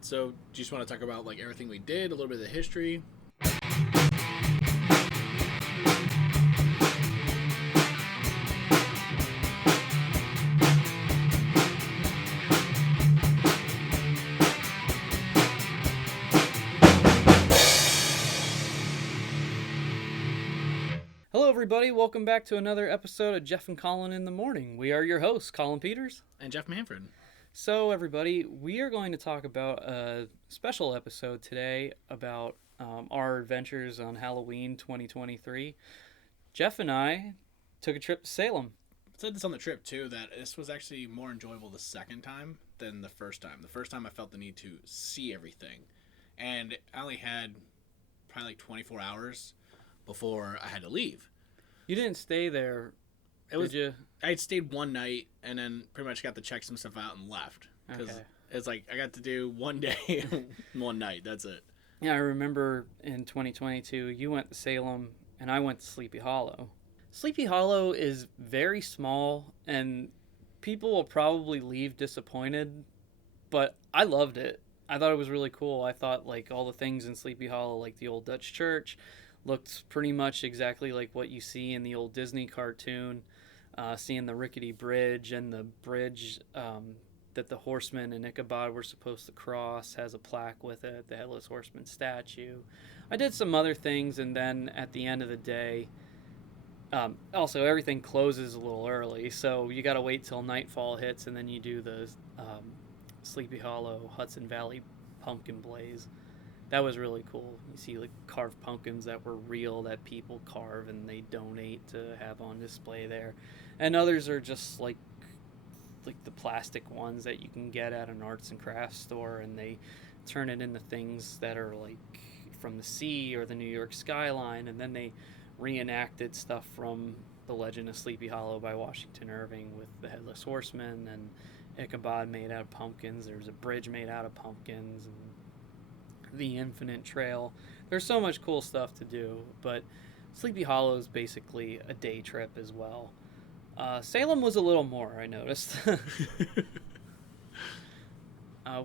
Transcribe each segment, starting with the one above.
right. So, do you just want to talk about like everything we did, a little bit of the history? Hello, everybody. Welcome back to another episode of Jeff and Collin in the Morning. We are your hosts, Collin Peters. And Jeff Manfred. So, everybody, we are going to talk about a special episode today about our adventures on Halloween 2023. Jeff and I took a trip to Salem. I said this on the trip too, that this was actually more enjoyable the second time than the first time. The first time I felt the need to see everything. And I only had probably like 24 hours before I had to leave. You didn't stay there, did you? I had stayed one night and then pretty much got to check some stuff out and left. Because it's like I got to do one day, one night. That's it. Yeah, I remember in 2022, you went to Salem and I went to Sleepy Hollow. Sleepy Hollow is very small and people will probably leave disappointed, but I loved it. I thought it was really cool. I thought like all the things in Sleepy Hollow, like the old Dutch church, looked pretty much exactly like what you see in the old Disney cartoon. Seeing the rickety bridge and the bridge that the horsemen in Ichabod were supposed to cross has a plaque with it, the Headless Horseman statue. I did some other things, and then at the end of the day, also everything closes a little early, so you got to wait till nightfall hits, and then you do the Sleepy Hollow Hudson Valley Pumpkin Blaze. That was really cool. You see like carved pumpkins that were real that people carve and they donate to have on display there. And others are just like the plastic ones that you can get at an arts and crafts store, and they turn it into things that are like from the sea or the New York skyline, and then they reenacted stuff from The Legend of Sleepy Hollow by Washington Irving with the Headless Horseman and Ichabod made out of pumpkins. There's a bridge made out of pumpkins and the Infinite Trail. There's so much cool stuff to do, but Sleepy Hollow is basically a day trip as well. Salem was a little more, I noticed.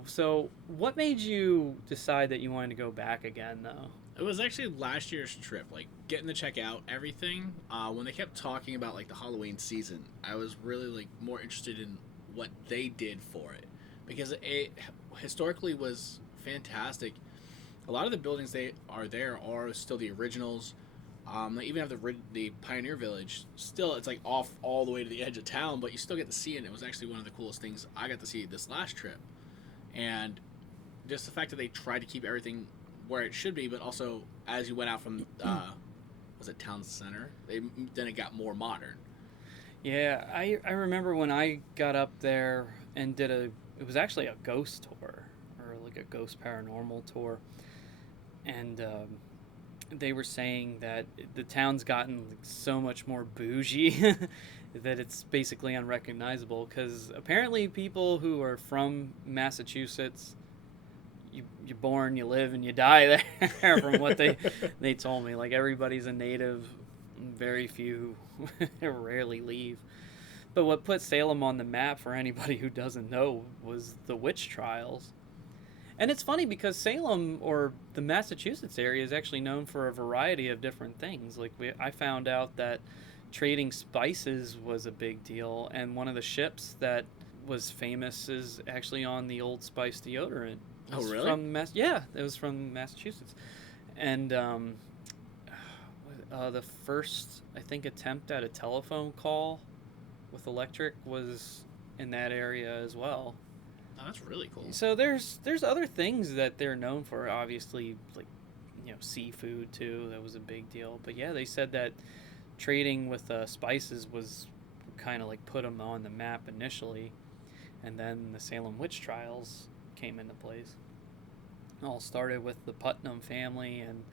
So what made you decide that you wanted to go back again, though? It was actually last year's trip, like getting to check out everything. When they kept talking about like the Halloween season, I was really like more interested in what they did for it, because it historically was fantastic. A lot of the buildings they are there are still the originals. They even have the Pioneer Village. Still, it's like off all the way to the edge of town, but you still get to see it. And it was actually one of the coolest things I got to see this last trip. And just the fact that they tried to keep everything where it should be, but also as you went out from, was it Town Center? Then it got more modern. Yeah, I remember when I got up there and it was actually a ghost tour, or like a ghost paranormal tour. And they were saying that the town's gotten so much more bougie that it's basically unrecognizable, because apparently people who are from Massachusetts, you're born, you live, and you die there from what they told me. Like everybody's a native, very few rarely leave. But what put Salem on the map for anybody who doesn't know was the witch trials. And it's funny because Salem, or the Massachusetts area, is actually known for a variety of different things. Like I found out that trading spices was a big deal, and one of the ships that was famous is actually on the Old Spice deodorant. Oh, really? Yeah, it was from Massachusetts. And the first, I think, attempt at a telephone call with electric was in that area as well. Oh, that's really cool. So there's other things that they're known for, obviously, like, seafood too. That was a big deal. But yeah, they said that trading with spices was kind of like put them on the map initially, and then the Salem witch trials came into place. It all started with the Putnam family and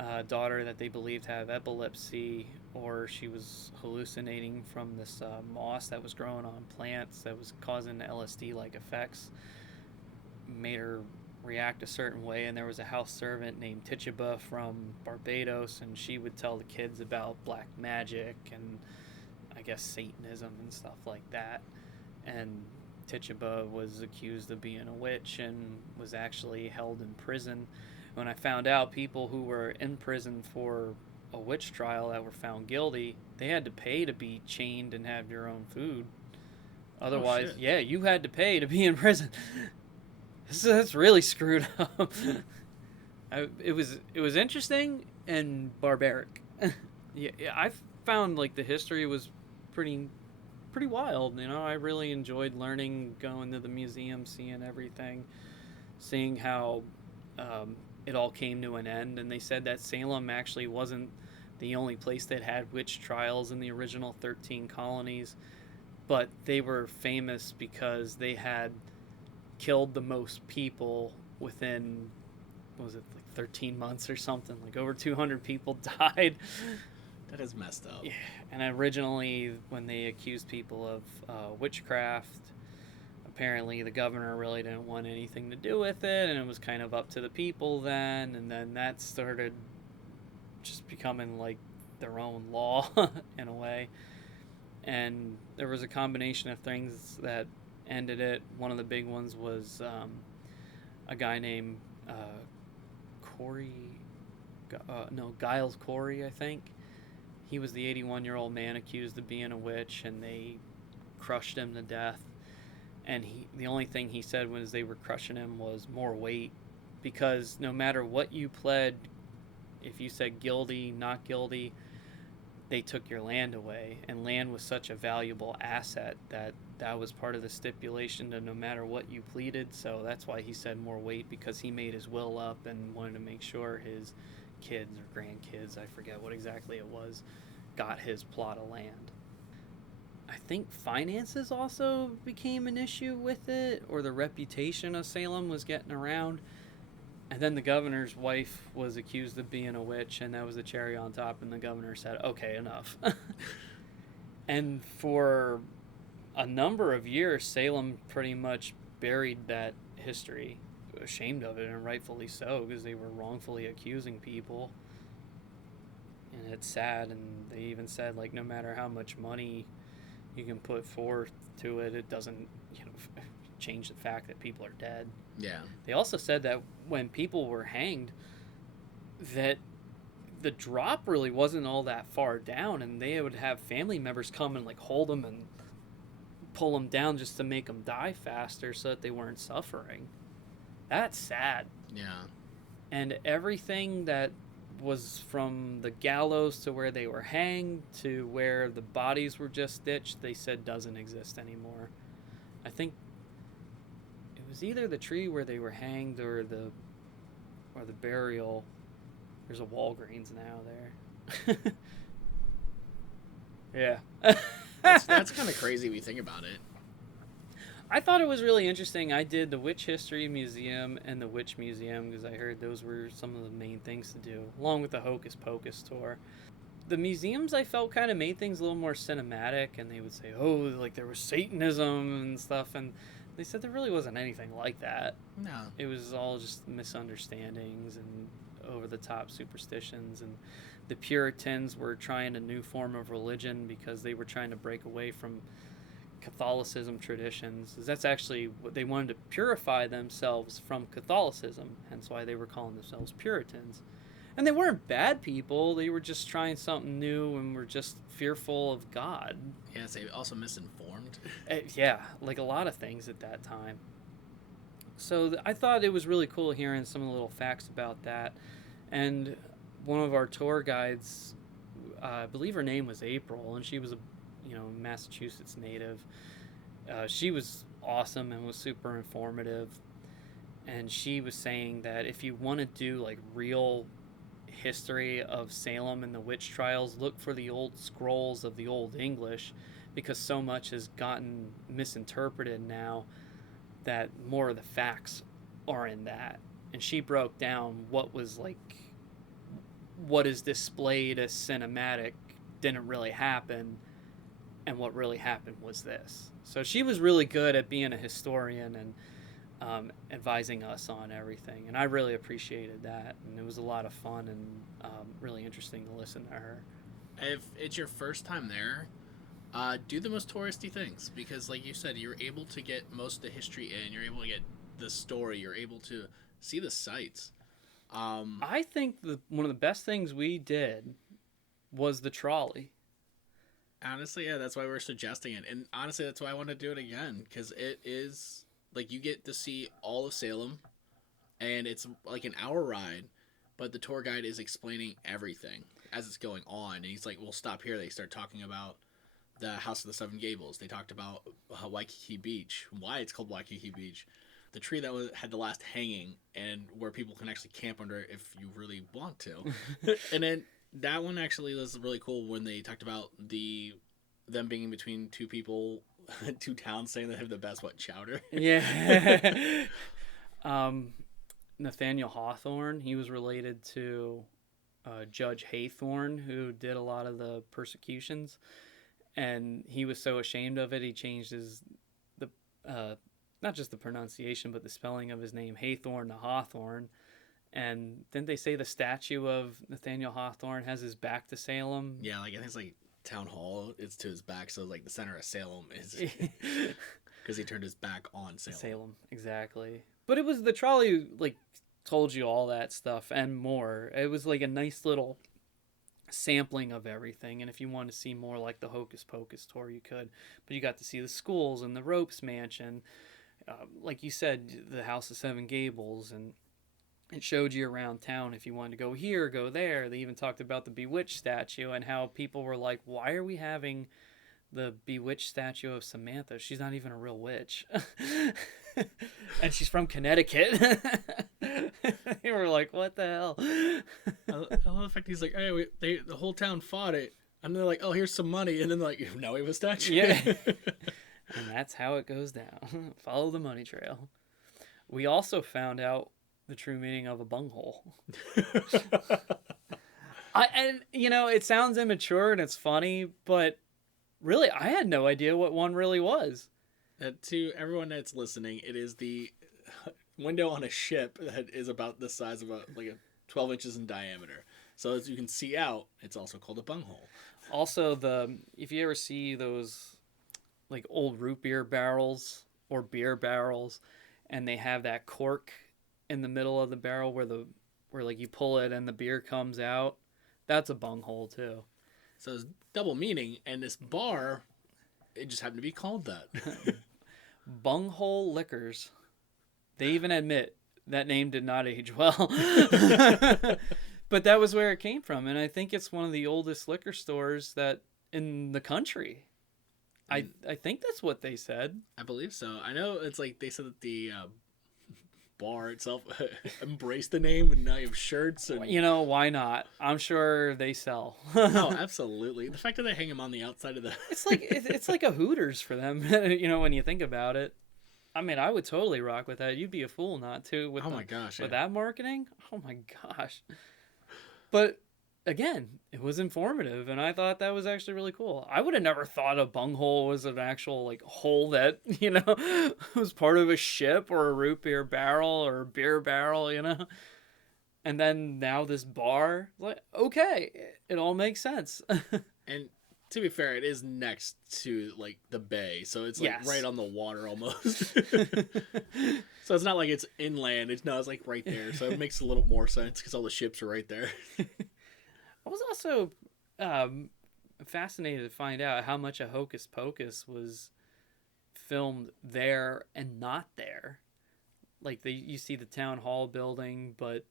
a daughter that they believed had epilepsy, or she was hallucinating from this moss that was growing on plants that was causing LSD-like effects, made her react a certain way. And there was a house servant named Tituba from Barbados, and she would tell the kids about black magic and I guess Satanism and stuff like that. And Tituba was accused of being a witch and was actually held in prison. When I found out people who were in prison for a witch trial that were found guilty, they had to pay to be chained and have your own food. Oh Otherwise, shit. yeah, you had to pay to be in prison. So that's really screwed up. It was interesting and barbaric. Yeah, I found like the history was pretty pretty wild. I really enjoyed learning, going to the museum, seeing everything, seeing how it all came to an end. And they said that Salem actually wasn't the only place that had witch trials in the original 13 colonies, but they were famous because they had killed the most people within, what was it, like 13 months or something? Like over 200 people died. That is messed up. Yeah, and originally, when they accused people of witchcraft, apparently the governor really didn't want anything to do with it, and it was kind of up to the people then, and then that started just becoming like their own law in a way. And there was a combination of things that ended it. One of the big ones was a guy named Corey, Giles Corey, I think. He was the 81-year-old man accused of being a witch, and they crushed him to death. And the only thing he said when they were crushing him was more weight, because no matter what you pled, if you said guilty, not guilty, they took your land away. And land was such a valuable asset that was part of the stipulation, to no matter what you pleaded. So that's why he said more weight, because he made his will up and wanted to make sure his kids or grandkids, I forget what exactly it was, got his plot of land. I think finances also became an issue with it, or the reputation of Salem was getting around. And then the governor's wife was accused of being a witch, and that was the cherry on top, and the governor said, okay, enough. And for a number of years, Salem pretty much buried that history, ashamed of it, and rightfully so, because they were wrongfully accusing people. And it's sad, and they even said, like, no matter how much money you can put forth to it, it doesn't, change the fact that people are dead. Yeah. They also said that when people were hanged, that the drop really wasn't all that far down, and they would have family members come and like hold them and pull them down just to make them die faster so that they weren't suffering. That's sad. Yeah. And everything that was from the gallows to where they were hanged to where the bodies were just stitched, they said doesn't exist anymore. I think it was either the tree where they were hanged or the burial. There's a Walgreens now there. Yeah. That's kind of crazy if you think about it. I thought it was really interesting. I did the Witch History Museum and the Witch Museum because I heard those were some of the main things to do, along with the Hocus Pocus tour. The museums, I felt, kind of made things a little more cinematic, and they would say, oh, like there was Satanism and stuff, and they said there really wasn't anything like that. No. It was all just misunderstandings and over-the-top superstitions, and the Puritans were trying a new form of religion because they were trying to break away from Catholicism traditions. That's actually what they wanted, to purify themselves from Catholicism, hence why they were calling themselves Puritans. And they weren't bad people, they were just trying something new and were just fearful of God. Yes, they also misinformed. Yeah, like a lot of things at that time. So I thought it was really cool hearing some of the little facts about that. And one of our tour guides, I believe her name was April, and she was a Massachusetts native. She was awesome and was super informative. And she was saying that if you want to do like real history of Salem and the witch trials, look for the old scrolls of the Old English, because so much has gotten misinterpreted now that more of the facts are in that. And she broke down what is displayed as cinematic didn't really happen, and what really happened was this. So she was really good at being a historian and advising us on everything, and I really appreciated that, and it was a lot of fun and really interesting to listen to her. If it's your first time there, Do the most touristy things because, like you said, you're able to get most of the history in. You're able to get the story. You're able to see the sights. Um, I think one of the best things we did was the trolley. Honestly, yeah, that's why we're suggesting it, and honestly, that's why I want to do it again because it is like you get to see all of Salem, and it's like an hour ride, but the tour guide is explaining everything as it's going on, and he's like, "We'll stop here." They start talking about the House of the Seven Gables. They talked about Waikiki Beach, why it's called Waikiki Beach, the tree that had the last hanging, and where people can actually camp under it if you really want to. And then that one actually was really cool when they talked about them being in between two people, two towns saying they have the best chowder. Yeah. um, Nathaniel Hawthorne, he was related to Judge Haythorne, who did a lot of the persecutions, and he was so ashamed of it, he changed the not just the pronunciation, but the spelling of his name, Haythorne to Hawthorne. And didn't they say the statue of Nathaniel Hawthorne has his back to Salem? Yeah, like I think it's like Town Hall. It's to his back, so like the center of Salem is because he turned his back on Salem. Salem, exactly. But it was the trolley, like, told you all that stuff and more. It was like a nice little sampling of everything, and if you wanted to see more like the Hocus Pocus tour, you could. But you got to see the schools and the Ropes Mansion, like you said, the House of Seven Gables, and it showed you around town if you wanted to go here, go there. They even talked about the Bewitched statue and how people were like, why are we having the Bewitched statue of Samantha? She's not even a real witch. And she's from Connecticut. They were like, what the hell? I love the fact he's like, hey, the whole town fought it. And they're like, oh, here's some money. And then like, now we have a statue. Yeah. And that's how it goes down. Follow the money trail. We also found out the true meaning of a bunghole. And you know, it sounds immature and it's funny, but really, I had no idea what one really was. To everyone that's listening, it is the window on a ship that is about the size of 12 inches in diameter. So as you can see out, it's also called a bunghole. Also, if you ever see those like old root beer barrels or beer barrels, and they have that cork in the middle of the barrel where like you pull it and the beer comes out, that's a bunghole too. So it's double meaning, and this bar, it just happened to be called that. Bunghole Liquors. They even admit that name did not age well. But that was where it came from, and I think it's one of the oldest liquor stores that in the country. I think that's what they said. I believe so. I know it's like they said that the bar itself embraced the name, and now you have shirts. And you know, why not? I'm sure they sell. Oh, absolutely. The fact that they hang them on the outside of the it's like a Hooters for them. You know, when you think about it. I mean, I would totally rock with that. You'd be a fool not to. With my gosh, with that marketing. Oh my gosh. But again, it was informative, and I thought that was actually really cool. I would have never thought a bunghole was an actual like hole that, you know, was part of a ship or a root beer barrel or a beer barrel, you know. And then now this bar, like, okay, it all makes sense. And to be fair, it is next to like the bay, so it's like right on the water almost. So it's not like it's inland. It's like right there. So it makes a little more sense because all the ships are right there. I was also fascinated to find out how much of Hocus Pocus was filmed there and not there. Like you see the town hall building, but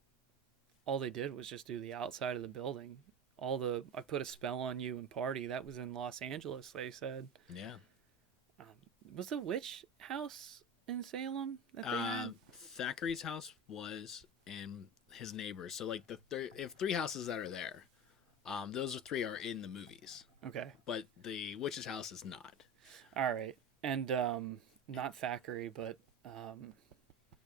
all they did was just do the outside of the building. I Put a Spell on You and Party, that was in Los Angeles, they said. Yeah. Was the witch house in Salem that they had? Thackeray's house was, and his neighbors. So like they have 3 houses that are there. Those 3 are in the movies. Okay. But the witch's house is not. All right. And not Thackeray, but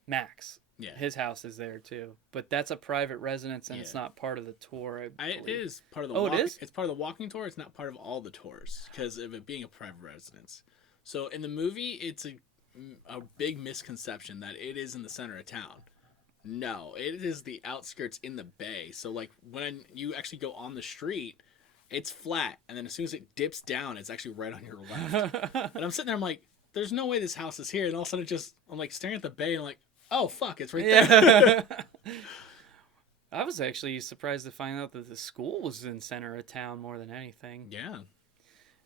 Max. Yeah. His house is there too. But that's a private residence, and it's not part of the tour. It is part of the it is? It's part of the walking tour. It's not part of all the tours because of it being a private residence. So in the movie, it's a big misconception that it is in the center of town. No, it is the outskirts in the bay. So like when you actually go on the street, it's flat, and then as soon as it dips down, it's actually right on your left. And I'm sitting there, I'm like, there's no way this house is here. And all of a sudden, I'm like staring at the bay, and I'm like, oh fuck, it's right there. I was actually surprised to find out that the school was in center of town more than anything. Yeah.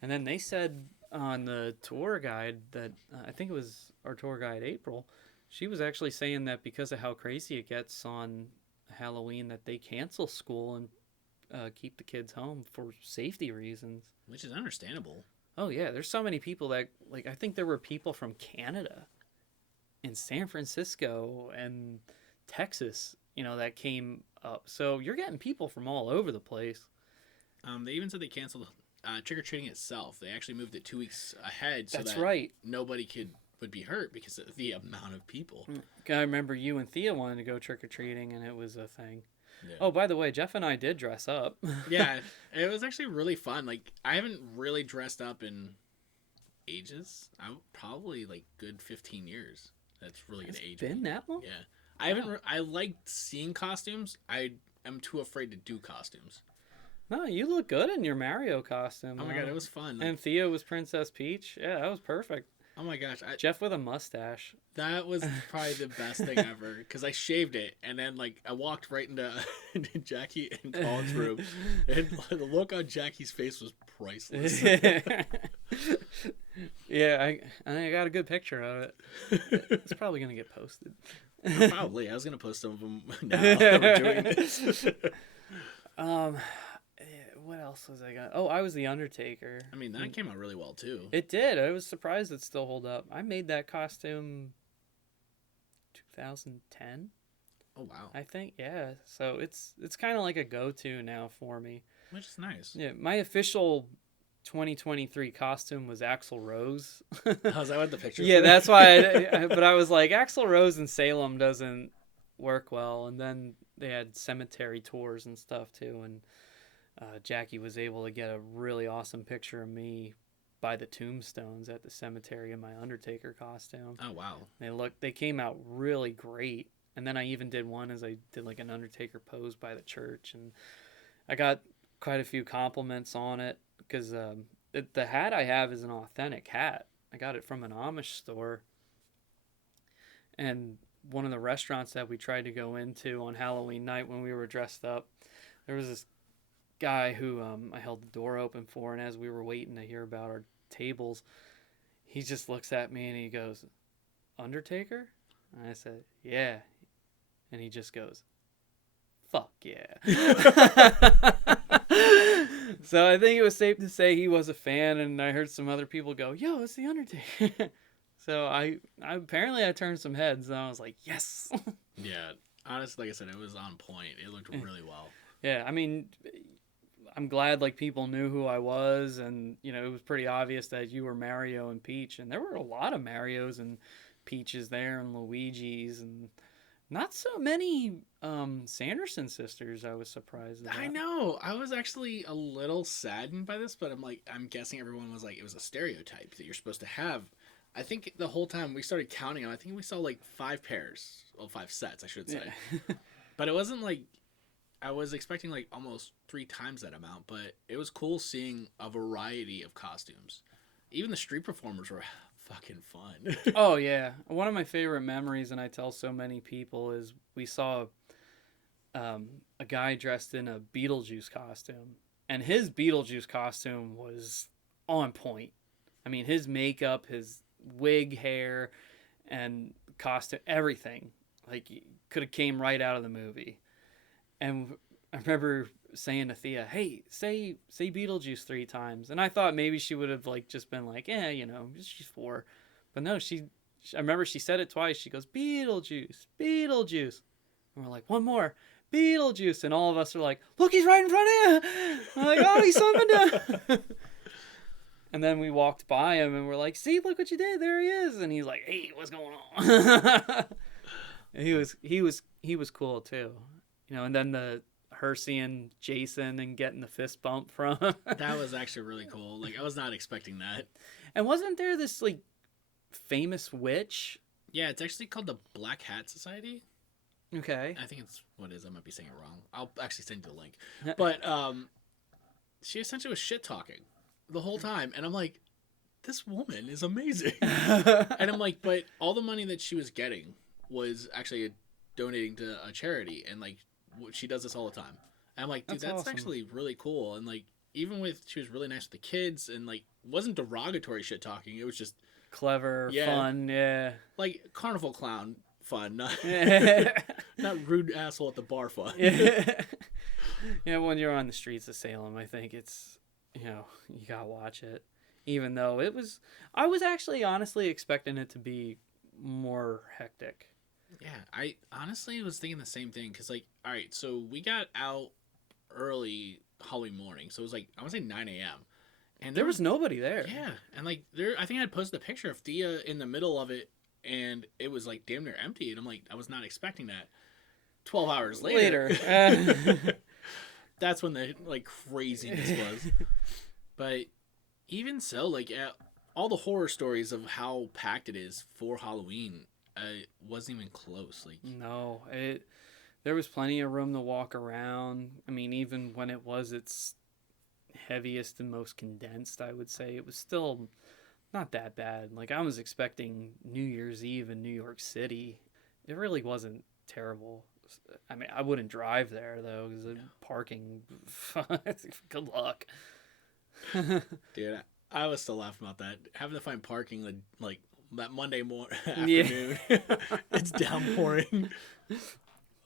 And then they said on the tour guide that I think it was our tour guide April. She was actually saying that because of how crazy it gets on Halloween, that they cancel school and keep the kids home for safety reasons. Which is understandable. Oh yeah, there's so many people that like I think there were people from Canada and San Francisco and Texas, that came up. So you're getting people from all over the place. They even said they canceled trick-or-treating itself. They actually moved it 2 weeks ahead so That's that right. nobody would be hurt because of the amount of people. I remember you and Thea wanted to go trick-or-treating, and it was a thing. Yeah. Oh, by the way, Jeff and I did dress up. Yeah, it was actually really fun. Like, I haven't really dressed up in ages. I'm probably like good 15 years. That's really good age. Been that long? Yeah. I haven't. I like seeing costumes. I am too afraid to do costumes. No, you look good in your Mario costume. Oh my god, it was fun. And Thea was Princess Peach. Yeah, that was perfect. Oh my gosh. Jeff with a mustache. That was probably the best thing ever because I shaved it and then like I walked right into Jackie and Collin's room and the look on Jackie's face was priceless. Yeah, I got a good picture of it. It's probably gonna get posted. Probably. I was gonna post some of them now that we're doing this. What else was I got? Oh, I was the Undertaker. I mean, that came out really well too. It did. I was surprised it still held up. I made that costume 2010. Oh wow. I think, yeah. So it's kind of like a go-to now for me. Which is nice. Yeah, my official 2023 costume was Axl Rose. How's that with the picture? Yeah, that's why. But I was like, Axl Rose in Salem doesn't work well, and then they had cemetery tours and stuff too, and Jackie was able to get a really awesome picture of me by the tombstones at the cemetery in my Undertaker costume. Oh wow. They came out really great. And then I even did one as I did like an Undertaker pose by the church, and I got quite a few compliments on it because the hat I have is an authentic hat. I got it from an Amish store, and one of the restaurants that we tried to go into on Halloween night when we were dressed up, there was this guy who I held the door open for, and as we were waiting to hear about our tables, he just looks at me and he goes, "Undertaker?" And I said, "Yeah." And he just goes, "Fuck yeah." So I think it was safe to say he was a fan, and I heard some other people go, "Yo, it's the Undertaker." So I apparently I turned some heads, and I was like, "Yes." Yeah, honestly, like I said, it was on point. It looked really well. Yeah, I mean, I'm glad like people knew who I was, and it was pretty obvious that you were Mario and Peach, and there were a lot of Marios and Peaches there, and Luigi's, and not so many Sanderson sisters. I was surprised about. I know. I was actually a little saddened by this, but I'm guessing everyone was like, it was a stereotype that you're supposed to have. I think the whole time we started counting them, I think we saw like 5 pairs. Well, 5 sets, I should say. Yeah. But it wasn't like, I was expecting like almost 3 times that amount, but it was cool seeing a variety of costumes. Even the street performers were fucking fun. Oh yeah, one of my favorite memories, and I tell so many people, is we saw a guy dressed in a Beetlejuice costume, and his Beetlejuice costume was on point. I mean, his makeup, his wig, hair, and costume, everything, like, could have came right out of the movie. And I remember saying to Thea, "Hey, say Beetlejuice 3 times." And I thought maybe she would have like just been like, she's 4. But no, I remember she said it twice. She goes, "Beetlejuice, Beetlejuice." And we're like, "One more, Beetlejuice." And all of us are like, "Look, he's right in front of you." I'm like, "Oh, he summoned him." And then we walked by him and we're like, "See, look what you did. There he is." And he's like, "Hey, what's going on?" He was cool too. And then her seeing Jason and getting the fist bump from him. That was actually really cool. Like, I was not expecting that. And wasn't there this like famous witch? Yeah, it's actually called the Black Hat Society. Okay. I think it's what it is. I might be saying it wrong. I'll actually send you the link. But she essentially was shit talking the whole time, and I'm like, this woman is amazing. And I'm like, but all the money that she was getting was actually donating to a charity, and like she does this all the time. And I'm like, dude, that's awesome. actually really cool. And like, even with she was really nice with the kids, and like wasn't derogatory shit talking. It was just Clever, yeah, fun, yeah. like carnival clown fun, not Yeah. not rude asshole at the bar fun. Yeah, when you're on the streets of Salem, I think it's, you gotta watch it. Even though I was actually honestly expecting it to be more hectic. Yeah, I honestly was thinking the same thing because, like, all right, so we got out early Halloween morning, so it was like I want to say 9 a.m. and There was nobody there. yeah, and like there, I think I posted a picture of Thea in the middle of it, and it was like damn near empty, and I'm like I was not expecting that. 12 hours later, that's when the like craziness was. But even so, like all the horror stories of how packed it is for Halloween, it wasn't even close. Like No, there was plenty of room to walk around. I mean, even when it was its heaviest and most condensed, I would say it was still not that bad. Like I was expecting New Year's Eve in New York City. It really wasn't terrible. I mean, I wouldn't drive there though because the parking. Good luck. dude, I was still laughing about that. Having to find parking like that Monday morning Yeah. afternoon. It's downpouring.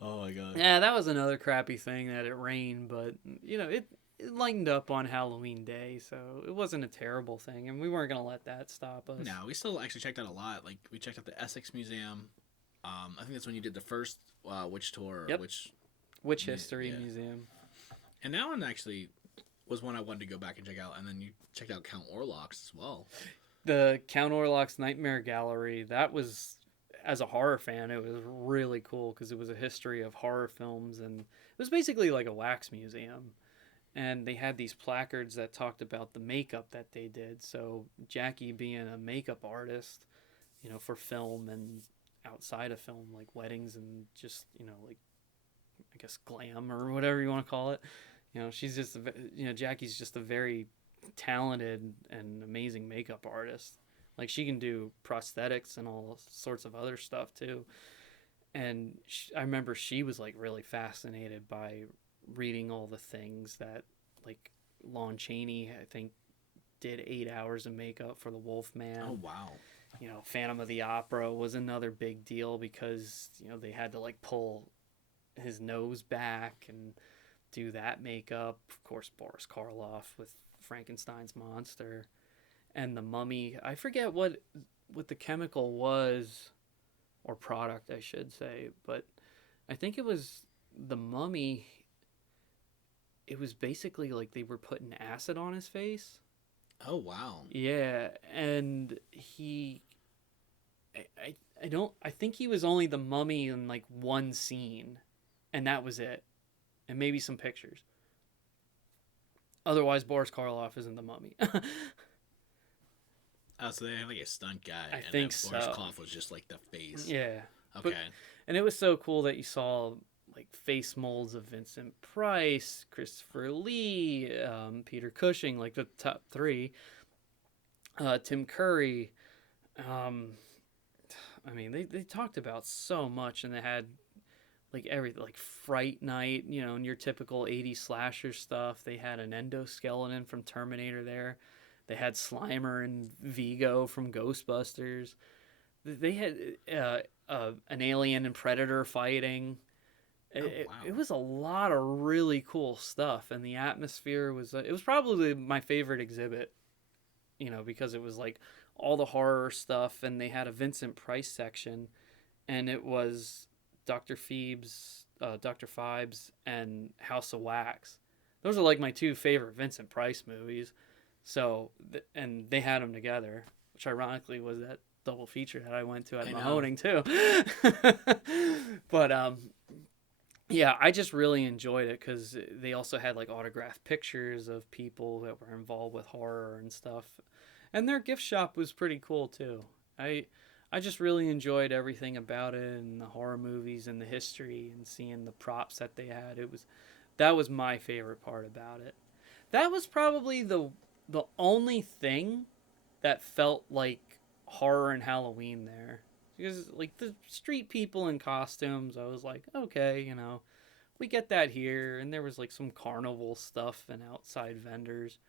Oh my god. Yeah, that was another crappy thing that it rained, but it lightened up on Halloween Day, so it wasn't a terrible thing, and we weren't gonna let that stop us. No, we still actually checked out a lot. Like we checked out the Essex Museum. I think that's when you did the first witch tour, Yep. Witch Yeah, History yeah. Museum. and that one actually was one I wanted to go back and check out. And then you checked out Count Orlok's as well. The Count Orlok's Nightmare Gallery, that was, as a horror fan, it was really cool because it was a history of horror films, and it was basically like a wax museum. And they had these placards that talked about the makeup that they did. So Jackie being a makeup artist, for film and outside of film, like weddings and just, like, I guess glam or whatever you want to call it. She's just, Jackie's just a very talented and amazing makeup artist. Like she can do prosthetics and all sorts of other stuff too. And I remember she was like really fascinated by reading all the things that, like, Lon Chaney, I think, did 8 hours of makeup for the Wolfman. Oh wow. Phantom of the Opera was another big deal because they had to like pull his nose back and do that makeup. Of course, Boris Karloff with Frankenstein's monster, and the Mummy. I forget what the chemical was, or product I should say, but I think it was the Mummy. It was basically like they were putting acid on his face. Oh wow. Yeah, and I don't, I think he was only the Mummy in like one scene, and that was it, and maybe some pictures. Otherwise, Boris Karloff isn't the Mummy. Oh, so they had like a stunt guy. I and think that Boris so. Karloff was just like the face. Yeah, Okay. and it was so cool that you saw like face molds of Vincent Price, Christopher Lee, Peter Cushing, like the top three. Tim Curry. I mean, they talked about so much, and they had like everything, like Fright Night, and your typical 80s slasher stuff. They had an endoskeleton from Terminator there. They had Slimer and Vigo from Ghostbusters. They had an alien and Predator fighting. It, wow. it was a lot of really cool stuff, and the atmosphere was. It was probably my favorite exhibit, because it was like all the horror stuff, and they had a Vincent Price section, and it was Dr. Phibes, and House of Wax. Those are like my two favorite Vincent Price movies. So, and they had them together, which ironically was that double feature that I went to at Mahoning too. But yeah, I just really enjoyed it because they also had like autographed pictures of people that were involved with horror and stuff, and their gift shop was pretty cool too. I just really enjoyed everything about it, and the horror movies and the history and seeing the props that they had. That was my favorite part about it. That was probably the only thing that felt like horror and Halloween there. Because like the street people in costumes, I was like, okay, we get that here, and there was like some carnival stuff and outside vendors.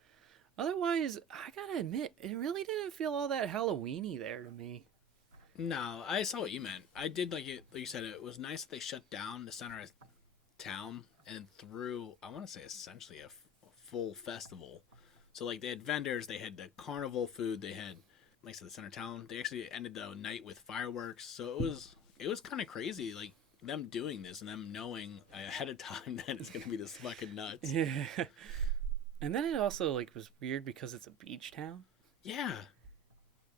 Otherwise, I gotta admit, it really didn't feel all that Halloweeny there to me. No, I saw what you meant. I did like it. Like you said, it was nice that they shut down the center of town and threw, I want to say, essentially a full festival. So like they had vendors, they had the carnival food, they had, like I said, the center of town. They actually ended the night with fireworks. So it was kind of crazy, like them doing this and them knowing ahead of time that it's gonna be this fucking nuts. Yeah. And then it also like was weird because it's a beach town. Yeah.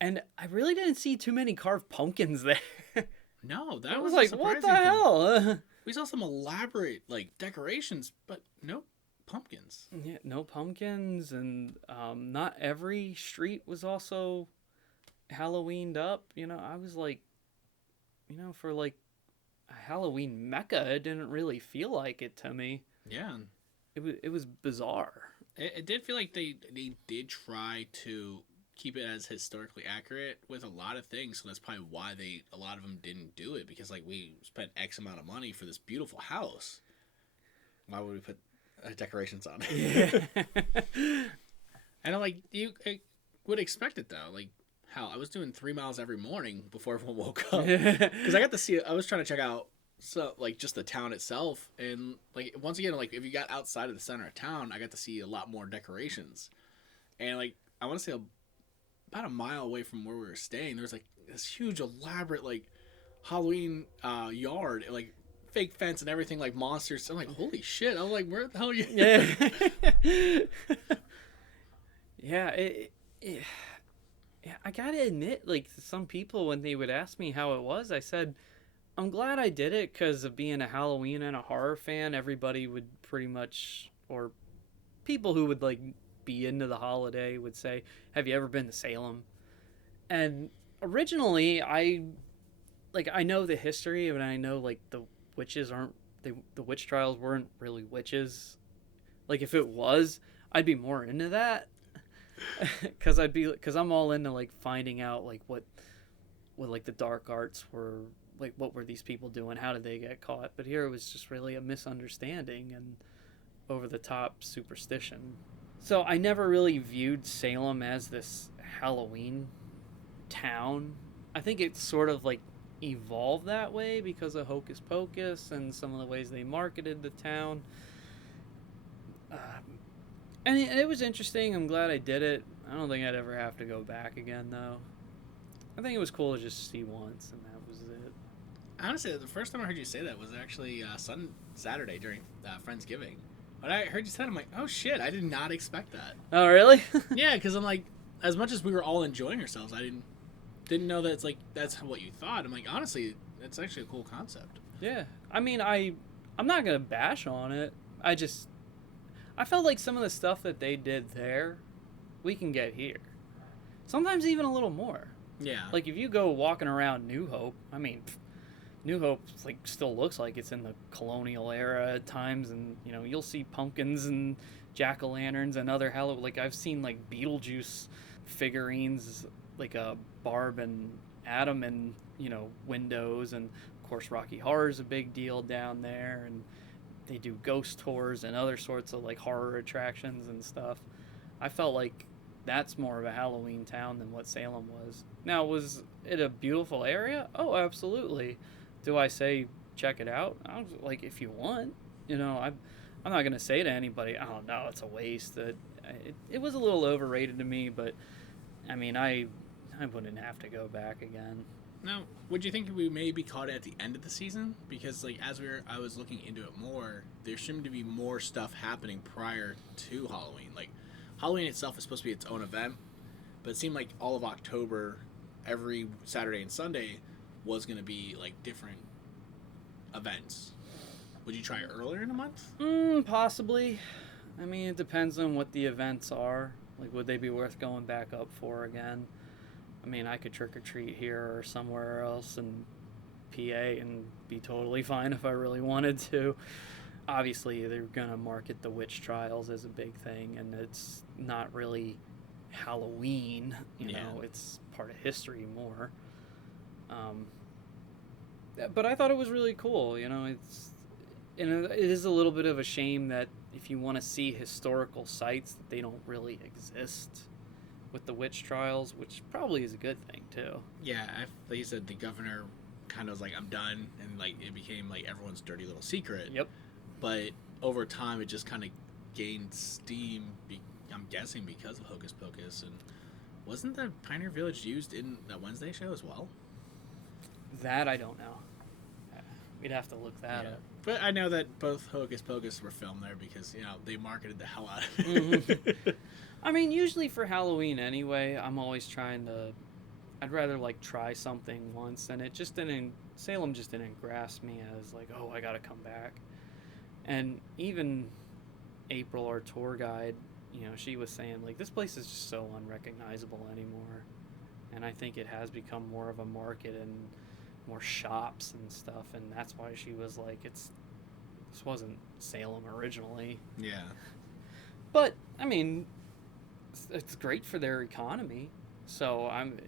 And I really didn't see too many carved pumpkins there. No, that I was was like, what the hell? We saw some elaborate like decorations, but no pumpkins. Yeah, no pumpkins, and not every street was also Halloweened up. I was like, for like a Halloween mecca, it didn't really feel like it to me. Yeah. It was bizarre. It did feel like they did try to keep it as historically accurate with a lot of things, so that's probably why a lot of them didn't do it, because like we spent X amount of money for this beautiful house. Why would we put decorations on it? Yeah. And I'm like, I would expect it though. Like, hell, I was doing 3 miles every morning before everyone woke up because I got to see. I was trying to check out like just the town itself, and like once again, like if you got outside of the center of town, I got to see a lot more decorations, and like I want to say about a mile away from where we were staying, there was like this huge elaborate like Halloween yard, like fake fence and everything, like monsters. I'm like, holy shit! I was like, where the hell are you? Yeah. Yeah. Yeah, I gotta admit, like some people when they would ask me how it was, I said, I'm glad I did it because of being a Halloween and a horror fan. Everybody would pretty much, or people who would like be into the holiday would say, have you ever been to Salem? And originally I know the history of it, and I know like the witches aren't the witch trials weren't really witches. Like if it was, I'd be more into that. Cuz I'm all into like finding out like what like the dark arts were, like what were these people doing, how did they get caught. But here it was just really a misunderstanding and over the top superstition. So I never really viewed Salem as this Halloween town. I think it's sort of like evolved that way because of Hocus Pocus and some of the ways they marketed the town. And it was interesting. I'm glad I did it. I don't think I'd ever have to go back again, though. I think it was cool to just see once, and that was it. Honestly, the first time I heard you say that was actually Saturday during Friendsgiving. When I heard you say it, I'm like, oh shit, I did not expect that. Oh, really? Yeah, because I'm like, as much as we were all enjoying ourselves, I didn't know that it's like that's what you thought. I'm like, honestly, it's actually a cool concept. Yeah. I mean, I'm not going to bash on it. I felt like some of the stuff that they did there, we can get here. Sometimes even a little more. Yeah. Like if you go walking around New Hope, I mean, New Hope like still looks like it's in the colonial era at times, and you'll see pumpkins and jack-o'-lanterns and other Halloween. Like I've seen like Beetlejuice figurines, like a Barb and Adam and windows, and of course Rocky Horror is a big deal down there, and they do ghost tours and other sorts of like horror attractions and stuff. I felt like that's more of a Halloween town than what Salem was. Now, was it a beautiful area? Oh, absolutely. Do I say check it out? I was like, if you want, I'm not gonna say to anybody, oh no, it's a waste. It was a little overrated to me, but I mean, I wouldn't have to go back again. Now, would you think we may be caught at the end of the season? Because like I was looking into it more, there seemed to be more stuff happening prior to Halloween. Like Halloween itself is supposed to be its own event, but it seemed like all of October, every Saturday and Sunday, was going to be like different events. Would you try earlier in the month? Possibly. I mean, it depends on what the events are. Like, would they be worth going back up for again? I mean, I could trick or treat here or somewhere else in PA and be totally fine if I really wanted to. obviously they're gonna market the witch trials as a big thing, and it's not really Halloween. You know, it's part of history more. Um, but I thought it was really cool. You know, it is a little bit of a shame that if you want to see historical sites, that they don't really exist with the witch trials, which probably is a good thing too. Yeah, like you said, the governor kind of was like, "I'm done," and like it became like everyone's dirty little secret. Yep. But over time, it just kind of gained steam. I'm guessing because of Hocus Pocus, and wasn't the Pioneer Village used in that Wednesday show as well? That I don't know. We'd have to look that up. But I know that both Hocus Pocus were filmed there because, you know, they marketed the hell out of it. Mm-hmm. I mean, usually for Halloween anyway, I'm always trying to... I'd rather, like, try something once, and it just didn't... Salem just didn't grasp me as, like, oh, I gotta come back. And even April, our tour guide, you know, she was saying, like, this place is just so unrecognizable anymore. And I think it has become more of a market and more shops and stuff, and that's why she was like, this wasn't Salem originally. Yeah. But I mean, it's great for their economy, so I'm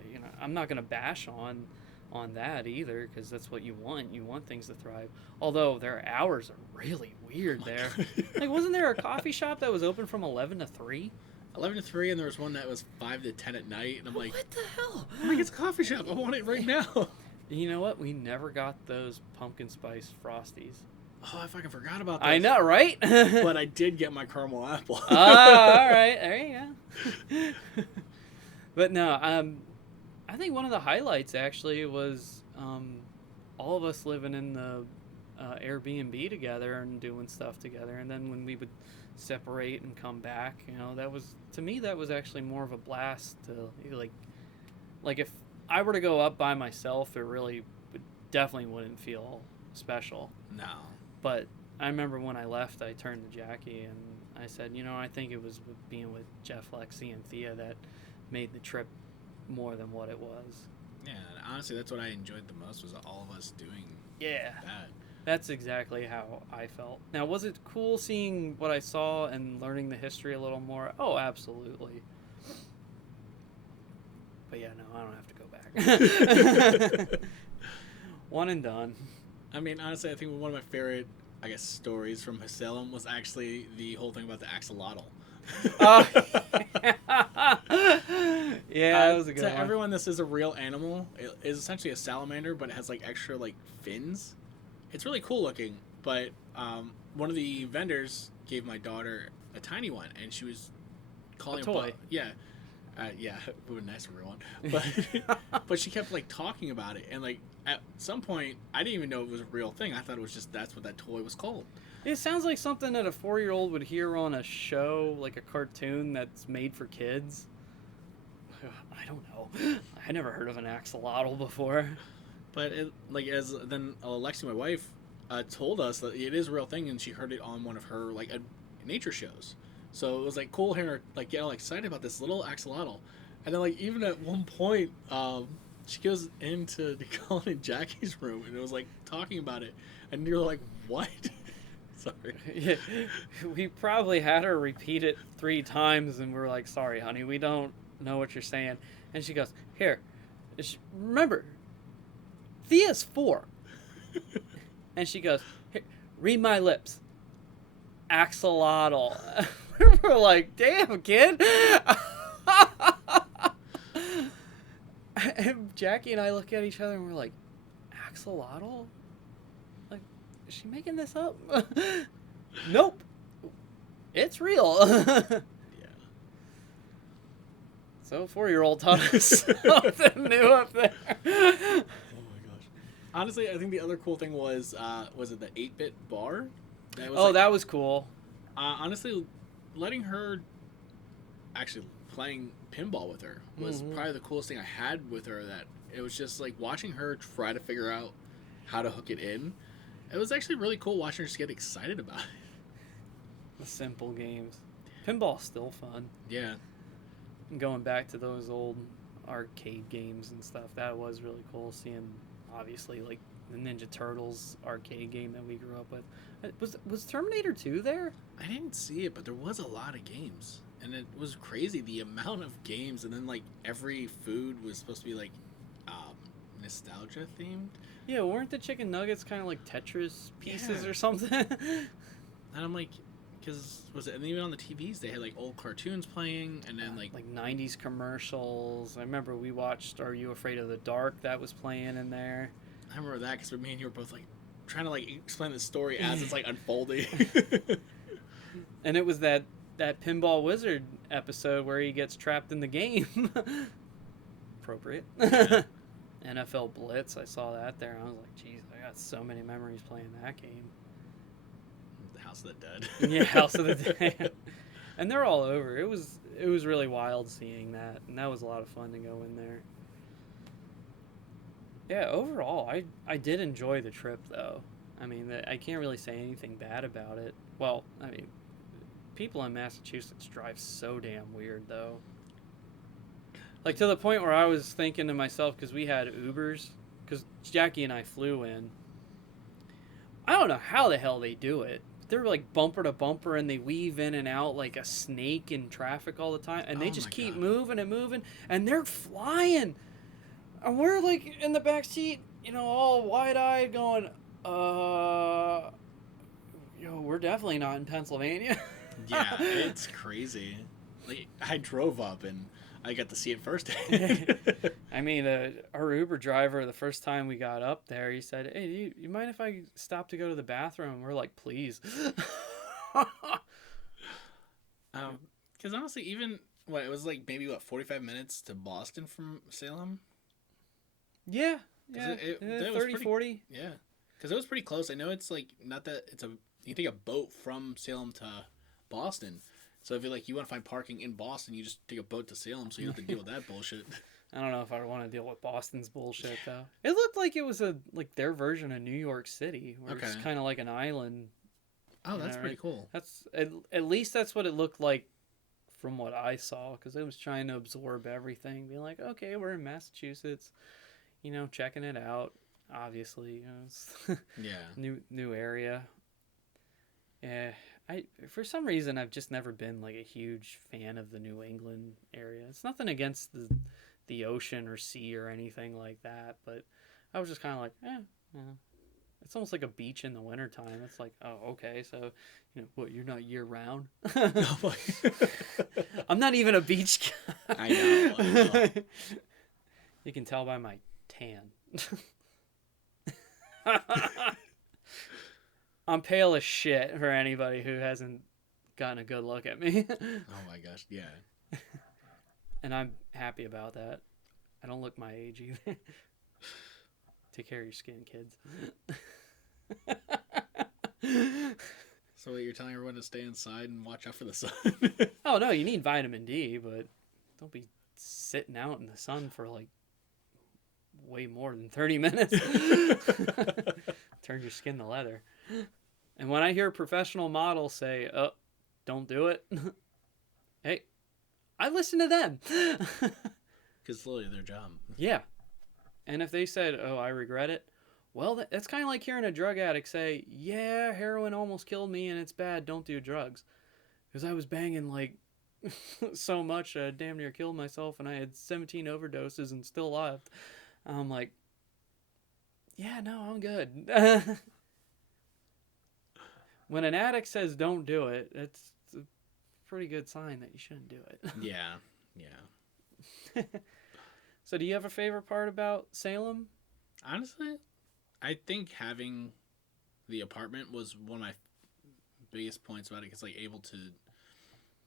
not gonna bash on that either, because that's what you want things to thrive. Although their hours are really weird there. Like, wasn't there a coffee shop that was open from 11 to 3? 11 to 3, and there was one that was 5 to 10 at night, and I'm like, what the hell? I'm like, it's a coffee shop. I want it right now. You know what? We never got those pumpkin spice frosties. Oh, I fucking forgot about that. I know, right? But I did get my caramel apple. Oh, all right. There you go. But no, I think one of the highlights actually was all of us living in the Airbnb together and doing stuff together. And then when we would separate and come back, you know, to me that was actually more of a blast to like if I were to go up by myself, it really definitely wouldn't feel special. No. But I remember when I left, I turned to Jackie and I said, you know, I think it was being with Jeff, Lexi, and Thea that made the trip more than what it was. Yeah, and honestly, that's what I enjoyed the most, was all of us doing that. That's exactly how I felt. Now, was it cool seeing what I saw and learning the history a little more? Oh, absolutely. But yeah, no, I don't have to go back. One and done. I mean, honestly, I think one of my favorite, I guess, stories from Salem was actually the whole thing about the axolotl. Yeah, that was a good one. To everyone, this is a real animal. It is essentially a salamander, but it has like extra like fins. It's really cool looking. But one of the vendors gave my daughter a tiny one, and she was calling a toy. Yeah, it would be nice for everyone. But she kept like talking about it, and like at some point, I didn't even know it was a real thing. I thought it was just that's what that toy was called. It sounds like something that a 4-year-old would hear on a show, like a cartoon that's made for kids. I don't know. I never heard of an axolotl before. But then Alexi, my wife, told us that it is a real thing, and she heard it on one of her like nature shows. So it was like cool hearing her like get all excited about this little axolotl, and then like even at one point, she goes into Collin and Jackie's room and it was like talking about it, and you're like, what? Sorry. Yeah, we probably had her repeat it 3 times, and we're like, sorry, honey, we don't know what you're saying. And she goes, here, remember, Thea's 4. And she goes, here, read my lips. Axolotl. We're like, damn, kid. And Jackie and I look at each other and we're like, axolotl? Like, is she making this up? Nope. It's real. Yeah. So 4-year-old taught us something new up there. Oh my gosh. Honestly, I think the other cool thing was it the 8-bit bar? That was cool. Honestly, letting her actually playing pinball with her was probably the coolest thing I had with her. That it was just like watching her try to figure out how to hook it in. It was actually really cool watching her just get excited about it. The simple games. Pinball's still fun. Yeah. Going back to those old arcade games and stuff, that was really cool seeing, obviously, like the Ninja Turtles arcade game that we grew up with. Was Terminator 2 there? I didn't see it, but there was a lot of games, and it was crazy the amount of games. And then like every food was supposed to be like nostalgia themed. Yeah, weren't the chicken nuggets kind of like Tetris pieces Yeah. or something? And I'm like, because was it? And even on the TVs, they had like old cartoons playing, and then like 90s commercials. I remember we watched Are You Afraid of the Dark that was playing in there. I remember that because me and you were both like trying to like explain the story as it's like unfolding. And it was that Pinball Wizard episode where he gets trapped in the game. Appropriate. Yeah. NFL Blitz, I saw that there. I was like, geez, I got so many memories playing that game. The House of the Dead. Yeah, House of the Dead. And they're all over. It was really wild seeing that, and that was a lot of fun to go in there. Yeah, overall, I did enjoy the trip, though. I mean, I can't really say anything bad about it. Well, I mean, people in Massachusetts drive so damn weird, though. Like, to the point where I was thinking to myself, because we had Ubers, because Jackie and I flew in. I don't know how the hell they do it. They're like bumper to bumper, and they weave in and out like a snake in traffic all the time, and they Oh just my keep God. moving and moving, and they're flying. And we're like in the back seat, all wide-eyed going, we're definitely not in Pennsylvania. Yeah, it's crazy. Like I drove up and I got to see it firsthand. I mean, our Uber driver, the first time we got up there, he said, "Hey, you mind if I stop to go to the bathroom?" We're like, "Please." Because honestly, even it was like maybe 45 minutes to Boston from Salem. Yeah, 'Cause it 30, was pretty- 40. Yeah, because it was pretty close. I know it's like not that it's you take a boat from Salem to Boston. So if you want to find parking in Boston, you just take a boat to Salem, so you don't have to deal with that bullshit. I don't know if I want to deal with Boston's bullshit though. It looked like it was their version of New York City, where it's Okay. kind of like an island. Oh, that's Yeah, pretty right. cool. That's at least that's what it looked like from what I saw, because it was trying to absorb everything, being like, okay, we're in Massachusetts, checking it out. Obviously, it's Yeah. new area. Yeah, for some reason I've just never been like a huge fan of the New England area. It's nothing against the ocean or sea or anything like that, but I was just kind of like, yeah. It's almost like a beach in the wintertime. It's like, oh, okay, so what? You're not year round. Oh my. I'm not even a beach guy. I know. You can tell by my tan. I'm pale as shit for anybody who hasn't gotten a good look at me. Oh my gosh, yeah. And I'm happy about that. I don't look my age either. Take care of your skin, kids. So you're telling everyone to stay inside and watch out for the sun? Oh, no, you need vitamin D, but don't be sitting out in the sun for like way more than 30 minutes. Turn your skin to leather. And when I hear professional models say, "Oh, don't do it," hey, I listen to them. Because it's literally their job. Yeah. And if they said, "Oh, I regret it," well, that's kind of like hearing a drug addict say, "Yeah, heroin almost killed me and it's bad, don't do drugs." Because I was banging like so much, I damn near killed myself, and I had 17 overdoses and still lived. I'm like, yeah, no, I'm good. When an addict says don't do it, it's a pretty good sign that you shouldn't do it. Yeah, yeah. So do you have a favorite part about Salem? Honestly, I think having the apartment was one of my biggest points about it. Because able to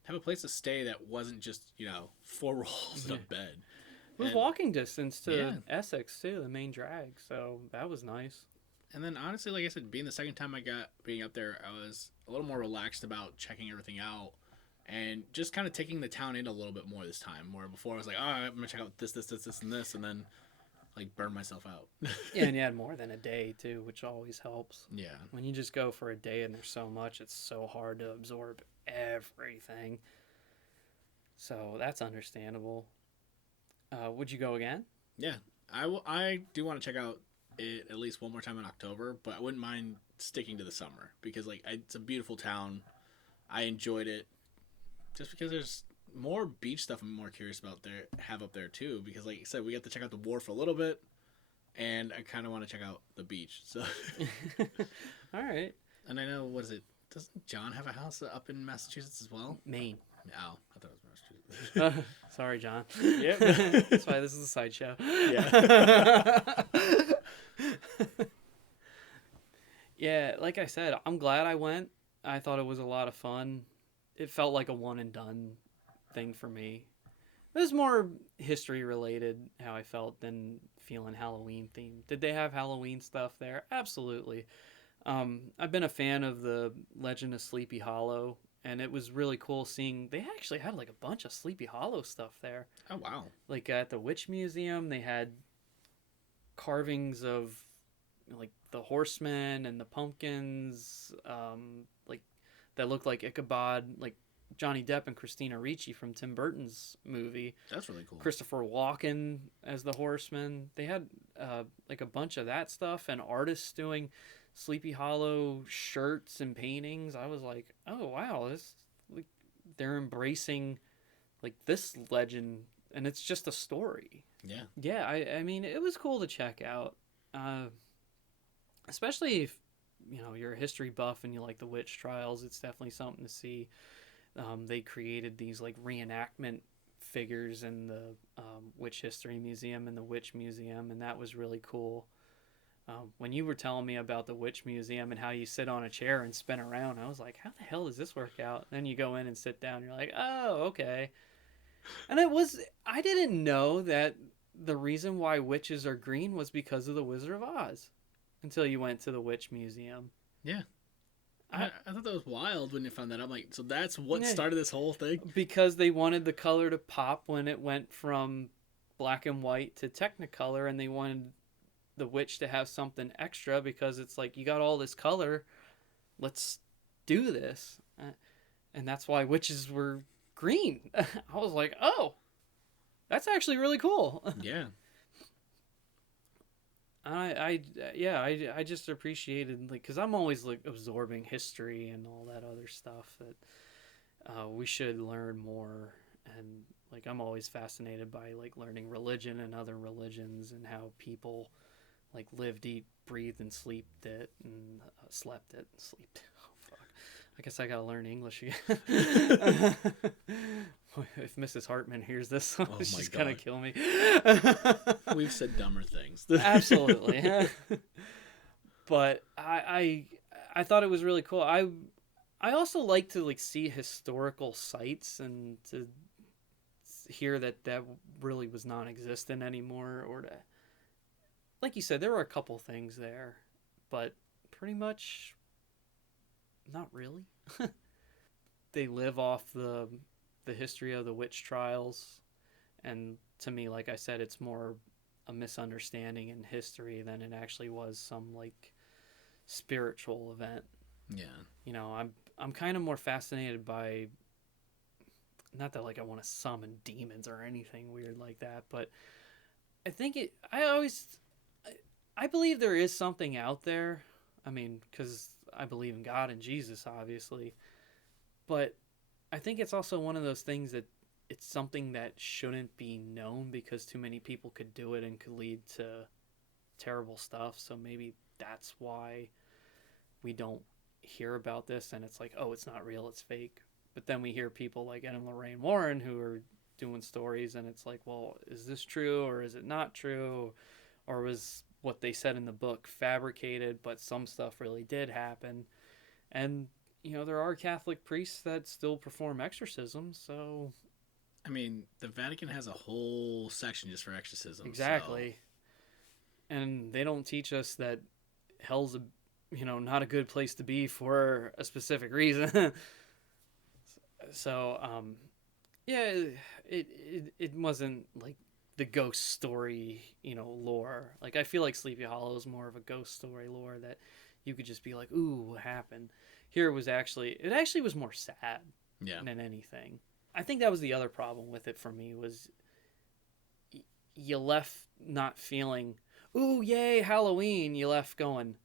have a place to stay that wasn't just 4 rolls of bed. It was And- walking distance to Yeah. Essex too, the main drag, so that was nice. And then honestly, like I said, being the second time being up there, I was a little more relaxed about checking everything out and just kind of taking the town in a little bit more this time. Where before I was like, oh, I'm gonna check out this, and this, and then like burn myself out. Yeah, and you had more than a day too, which always helps. Yeah. When you just go for a day and there's so much, it's so hard to absorb everything. So that's understandable. Would you go again? Yeah. I do want to check out it at least one more time in October, but I wouldn't mind sticking to the summer because like it's a beautiful town. I enjoyed it just because there's more beach stuff I'm more curious about there have up there too because like you said we got to check out the wharf a little bit and I kind of want to check out the beach. So All right. and I know what is it? Doesn't John have a house up in Massachusetts as well? Maine. Oh, I thought it was Massachusetts. Sorry, John. Yep. That's why this is a sideshow. Yeah. Yeah, like I said, I'm glad I went. I thought it was a lot of fun. It felt like a one and done thing for me. It was more history related how I felt than feeling Halloween themed. Did they have Halloween stuff there? Absolutely. I've been a fan of the Legend of Sleepy Hollow, and it was really cool seeing they actually had like a bunch of Sleepy Hollow stuff there. Oh wow. Like at the Witch Museum, they had carvings of like the horsemen and the pumpkins, like that looked like Ichabod, like Johnny Depp and Christina Ricci from Tim Burton's movie. That's really cool. Christopher Walken as the horseman. They had like a bunch of that stuff and artists doing Sleepy Hollow shirts and paintings. I was like, oh wow, this like they're embracing like this legend, and it's just a story. Yeah. Yeah, I mean, it was cool to check out, especially if you know you're a history buff and you like the witch trials. It's definitely something to see. They created these like reenactment figures in the Witch History Museum and the Witch Museum, and that was really cool. When you were telling me about the Witch Museum and how you sit on a chair and spin around, I was like, how the hell does this work out? Then you go in and sit down, and you're like, oh, okay. And I didn't know that the reason why witches are green was because of the Wizard of Oz until you went to the Witch Museum. Yeah. I thought that was wild when you found that. I'm like, so that's what started this whole thing? Because they wanted the color to pop when it went from black and white to Technicolor, and they wanted the witch to have something extra because it's like, you got all this color, let's do this. And that's why witches were green. I was like, oh, that's actually really cool. Yeah. I just appreciated, like, because I'm always like absorbing history and all that other stuff that we should learn more. And like I'm always fascinated by like learning religion and other religions and how people like lived, eat, breathed, and slept it, and slept it, slept. Oh fuck! I guess I gotta learn English again. If Mrs. Hartman hears this, she's gonna kill me. We've said dumber things. Absolutely. But I thought it was really cool. I also like to like see historical sites and to hear that really was non-existent anymore, or to, like you said, there were a couple things there, but pretty much not really. They live off the history of the witch trials, and to me, like I said, it's more a misunderstanding in history than it actually was some like spiritual event. Yeah. You know, I'm kind of more fascinated by, not that like I want to summon demons or anything weird like that, but I think I believe there is something out there. I mean, because I believe in God and Jesus, obviously, but I think it's also one of those things that it's something that shouldn't be known because too many people could do it and could lead to terrible stuff. So maybe that's why we don't hear about this, and it's like, oh, it's not real, it's fake. But then we hear people like Ed and Lorraine Warren who are doing stories, and it's like, well, is this true or is it not true? Or was what they said in the book fabricated, but some stuff really did happen? And you know, there are Catholic priests that still perform exorcisms, so... I mean, the Vatican has a whole section just for exorcism. Exactly. So. And they don't teach us that hell's not a good place to be for a specific reason. So, yeah, it wasn't like the ghost story, lore. Like, I feel like Sleepy Hollow is more of a ghost story lore that you could just be like, ooh, what happened? Here it actually was more sad than anything. I think that was the other problem with it for me was you left not feeling, ooh, yay, Halloween, you left going,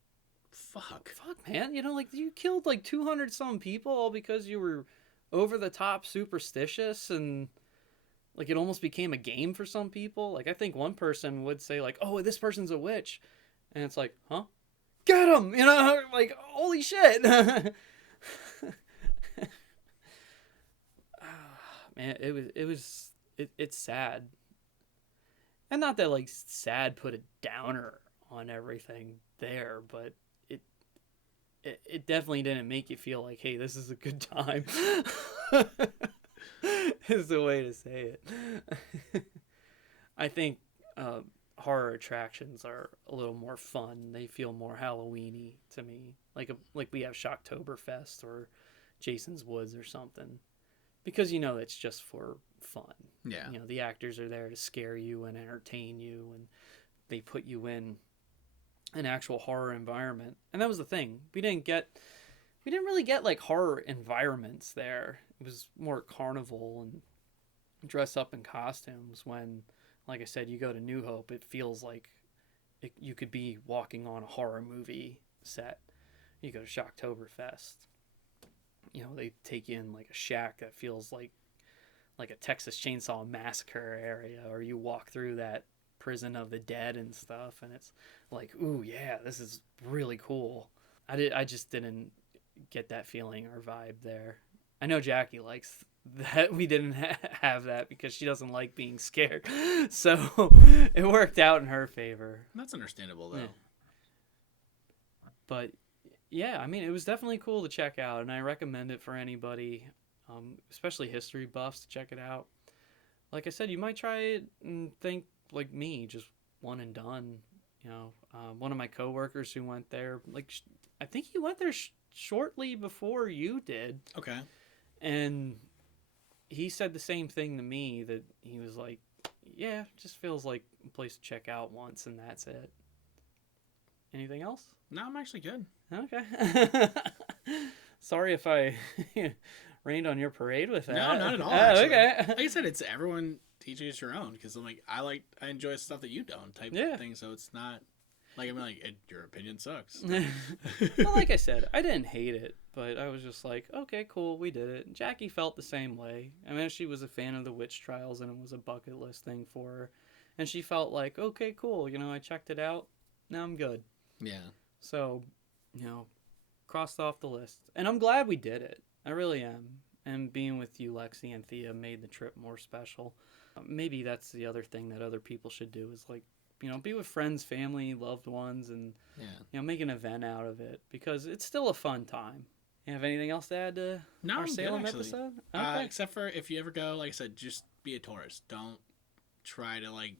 Fuck. man, you know, like, you killed like 200 some people all because you were over the top superstitious, and like it almost became a game for some people. Like, I think one person would say like, oh, this person's a witch, and it's like, huh, get him, you know, like, holy shit. Man, it's sad, and not that like sad put a downer on everything there, but it definitely didn't make you feel like, hey, this is a good time. Is the way to say it. I think horror attractions are a little more fun. They feel more Halloweeny to me, like we have Shocktoberfest or Jason's Woods or something, because you know it's just for fun. Yeah. You know, the actors are there to scare you and entertain you, and they put you in an actual horror environment. And that was the thing. We didn't really get like horror environments there. It was more carnival and dress up in costumes. When, like I said, you go to New Hope, it feels like you could be walking on a horror movie set. You go to Shocktoberfest, you know, they take you in like a shack that feels like a Texas Chainsaw Massacre area, or you walk through that prison of the dead and stuff, and it's like, ooh, yeah, this is really cool. I just didn't get that feeling or vibe there. I know Jackie likes that we didn't have that because she doesn't like being scared, so it worked out in her favor. That's understandable, though. Yeah. But yeah, I mean, it was definitely cool to check out, and I recommend it for anybody, especially history buffs, to check it out. Like I said, you might try it and think like me, just one and done. You know, one of my coworkers who went there, like, I think he went there shortly before you did. Okay. And he said the same thing to me, that he was like, yeah, just feels like a place to check out once, and that's it. Anything else? No, I'm actually good. Okay. Sorry if I rained on your parade with that. No, not at all. Oh, okay. Like I said, it's everyone teaches your own, because I'm like, I enjoy stuff that you don't type of thing, so it's not like, I'm like, your opinion sucks. Well, like I said, I didn't hate it, but I was just like, okay, cool, we did it. Jackie felt the same way. I mean, she was a fan of the witch trials, and it was a bucket list thing for her, and she felt like, okay, cool, you know, I checked it out, now I'm good. Yeah. So, you know, crossed off the list, and I'm glad we did it. I really am. And being with you, Lexi and Thea, made the trip more special. Maybe that's the other thing that other people should do, is like, you know, be with friends, family, loved ones, and you know, make an event out of it, because it's still a fun time. You have anything else to add to our Salem episode? Okay. Except for, if you ever go, like I said, just be a tourist. Don't try to like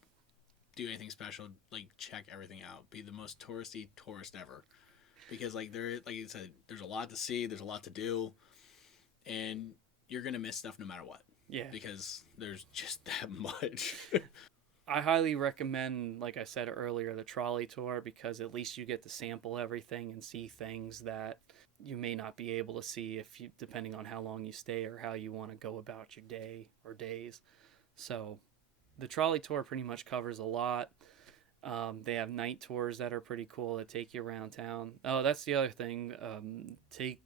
do anything special. Like, check everything out. Be the most touristy tourist ever, because like you said, there's a lot to see, there's a lot to do, and you're gonna miss stuff no matter what. Yeah. Because there's just that much. I highly recommend, like I said earlier, the trolley tour, because at least you get to sample everything and see things that you may not be able to see depending on how long you stay or how you want to go about your day or days. So the trolley tour pretty much covers a lot. They have night tours that are pretty cool that take you around town. Oh, that's the other thing. Take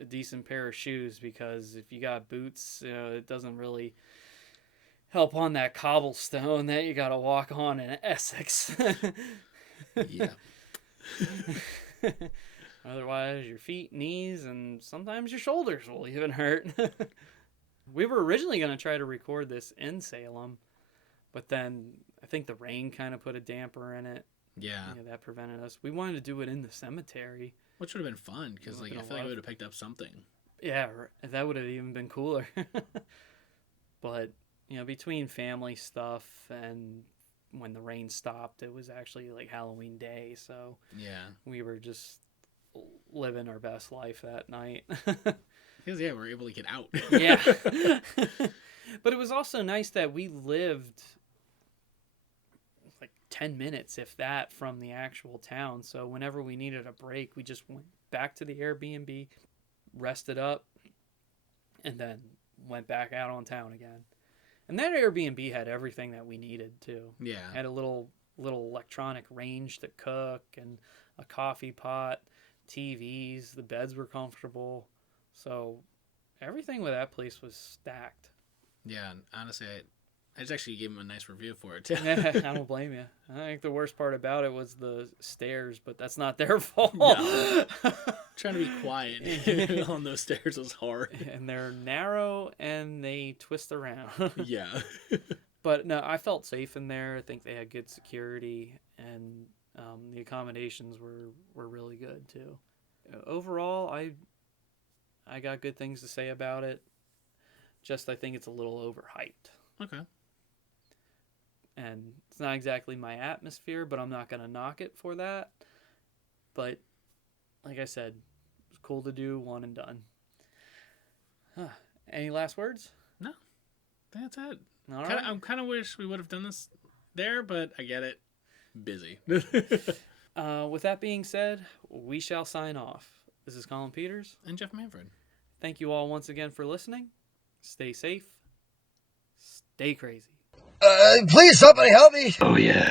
a decent pair of shoes, because if you got boots, it doesn't really help on that cobblestone that you gotta walk on in Essex. Yeah. Otherwise, your feet, knees, and sometimes your shoulders will even hurt. We were originally going to try to record this in Salem, but then I think the rain kind of put a damper in it. Yeah. That prevented us. We wanted to do it in the cemetery. Which would have been fun, because like, I feel like we would have picked up something. Yeah, that would have even been cooler. But, you know, between family stuff and when the rain stopped, it was actually like Halloween day, so yeah, we were just living our best life that night. Because we were able to get out. Yeah. But it was also nice that we lived like 10 minutes, if that, from the actual town, so whenever we needed a break, we just went back to the Airbnb, rested up, and then went back out on town again. And that Airbnb had everything that we needed too. Yeah. Had a little little electronic range to cook and a coffee pot, TVs. The beds were comfortable. So everything with that place was stacked. Yeah, and honestly, I just actually gave him a nice review for it too. I don't blame you. I think the worst part about it was the stairs, but that's not their fault. No. Trying to be quiet on those stairs was hard. And they're narrow and they twist around. Yeah. But no, I felt safe in there. I think they had good security, and the accommodations were really good too. Overall, I got good things to say about it. Just I think it's a little overhyped. Okay. And it's not exactly my atmosphere, but I'm not going to knock it for that. But like I said, it's cool to do, one and done. Any last words? No. That's it. All right. I kind of wish we would have done this there, but I get it. Busy. With that being said, we shall sign off. This is Collin Peters. And Jeff Manfred. Thank you all once again for listening. Stay safe. Stay crazy. Please somebody help me. Oh yeah.